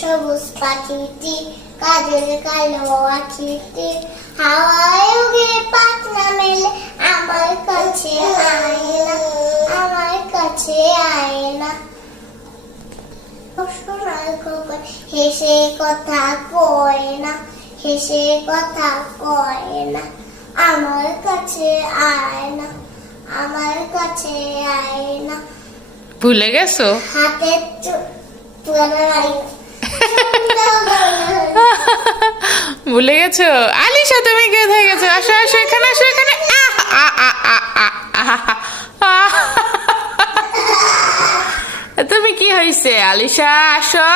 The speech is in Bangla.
সবুজ পাখিটি কাজের কালো আখিটি হাওয়ায় উড়ে পাখনা মেলে আমার কাছে আয় না, আমার কাছে আয় না। সোনার খোকন হেসে কথা কয় না, হেসে কথা কয় না, আমার কাছে আয় না, আমার কাছে আয় না। ভুলে গেছো? হাতের ভুলে গেছো? আলিশা তুমি কোথায় গেছো? আসো আসো, এখানে আসো, এখানে। তুমি কি হয়েছে আলিশা? আসো।